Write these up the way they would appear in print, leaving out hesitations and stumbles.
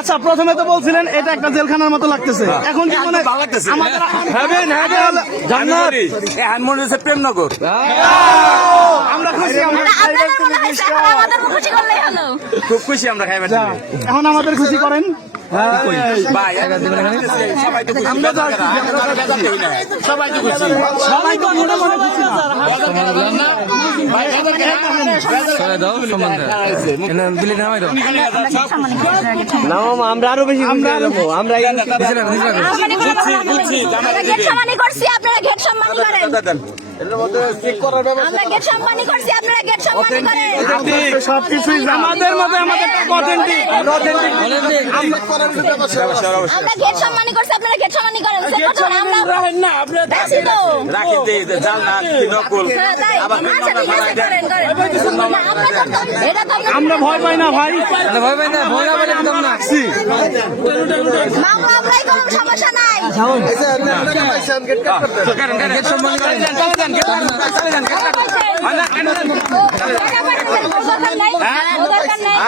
আচ্ছা প্রথমে তো বলছিলেন এটা একটা জেলখানার মতো লাগতেছে, এখন কি মনে ভালো লাগতেছে প্রেমনগর। আমরা খুশি, খুব খুশি আমরা খাইবার দিলে। এখন আমাদের খুশি করেন। ভাই সবাই তো খুশি, সবাই তো খুশি, সবাই তো মনে মনে খুশি না। আমরা আরো বেশি আমরা আমরা গেট সম্মানী করছি, আপনারা গেট সম্মানী করেন। আমরা গেট সম্মানী করছি, আপনারা গেট সম্মানী করেন। সবকিছুই আমাদের মধ্যে আমাদের অথেন্টিক। আমরা গেট সম্মানী করছি, আপনারা গেট সম্মানী করেন। আমরা দেখছি তো জাল না নকল। আচ্ছা ঠিক আছে, করেন করেন। এটা তো আমরা ভয় পাই না ভাই, ভয় পাই না, ভয় না বলে একদম না। মামলা আমরাই করুন, সমস্যা নাই।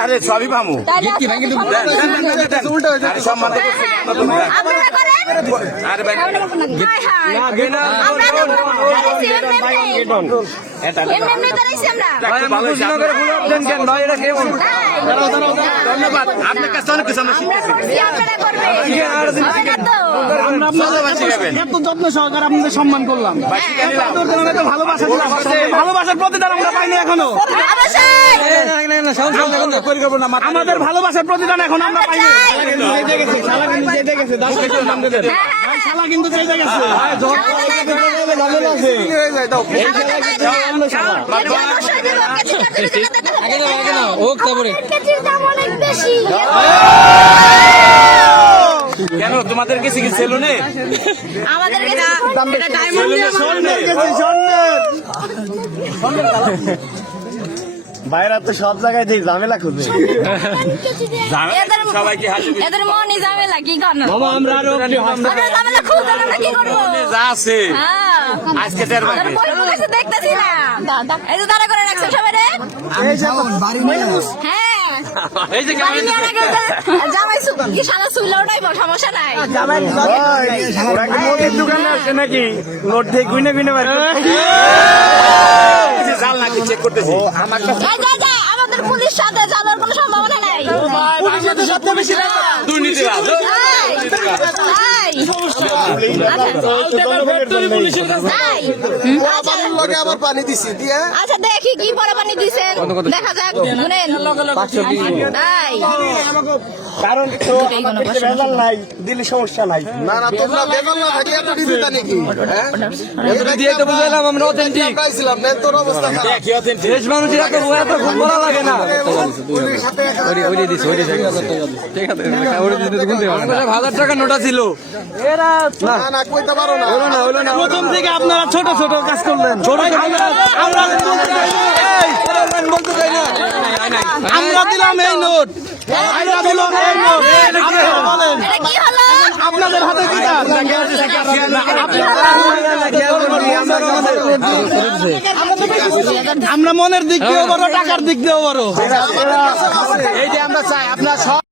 আরে সবই পামু সম্মান আপনারা করেন। আরে ভাই এমনি দাঁড়াইছি আমরা। ধন্যবাদ, আপনার কাছে অনেক কিছু আমরা শিখেছি। আপনারা করবেন। হবে না তো? আমরা আপনাদের এত যত্ন সহকারে আপনাদের সম্মান করলাম, এত ভালোবাসা দিলাম, ভালোবাসার প্রতিদান আমরা পাইনি এখনো। অবশ্যই। আমাদের ভালোবাসার প্রতিদান এখন আমরা পাইনি। শালা কিন্তু যেতে গেছে, ভাই শালা কিন্তু যেতে গেছে। কেন তোমাদের কাছে কি সেলুনে? আমাদের বাইরে তো সব জায়গায় যে ঝামেলা খুঁজে সবাইকে হাসি এদের মনে ঝামেলা কি করবো? আমরা আরো ঝামেলা খুঁজে না কি করবো? যা আছে আজকে তের ওদের পরিবার কাছে দেখতেছি না। এই যে তারা করে রাখছে সবাই রে। হ্যাঁ এই যে বাড়ি নিয়ে রাখে জামাই কি শালা সুইলা উঠাইবো, সমস্যা নাই। মোদির দোকানে আসছে নাকি নোট দিয়ে গুইনে গুইনে বার করে? জাল নাকি চেক করতেছি। যা, আমাদের পুলিশ সাথে যাওয়ার কোনো সম্ভাবনা নাই। দুর্নীতিবাজ আবার পানি দিছি দিয়ে আচ্ছা দেখি কি পরে পানি দিছেন, দেখা যাক। শুনেন তাই কারণ তো ভেজাল নাই, দিলে সমস্যা নাই। না না তোমরা বেতন না থাকলে এত দিবি তা নাকি দিয়ে তো বুঝাইলাম আমরা অথেন্টিক। পাইছিলাম না তোর অবস্থা খারাপ দেশ মানুষের এত খুব বলা লাগে না। 1000 টাকা নোটা ছিল। এরা না না কইতে পারো না প্রথম থেকে আপনারা ছোট ছোট কাজ করলেন। আমরা দিলাম এই নোট, আমরা দিলাম এই নোট। বলেন এটা কি হলো? আপনাদের হাতে কি কাজ? আমরা মনের দিক দিয়েও বড়, টাকার দিক দিয়েও বড়। এই যে আমরা চাই আপনার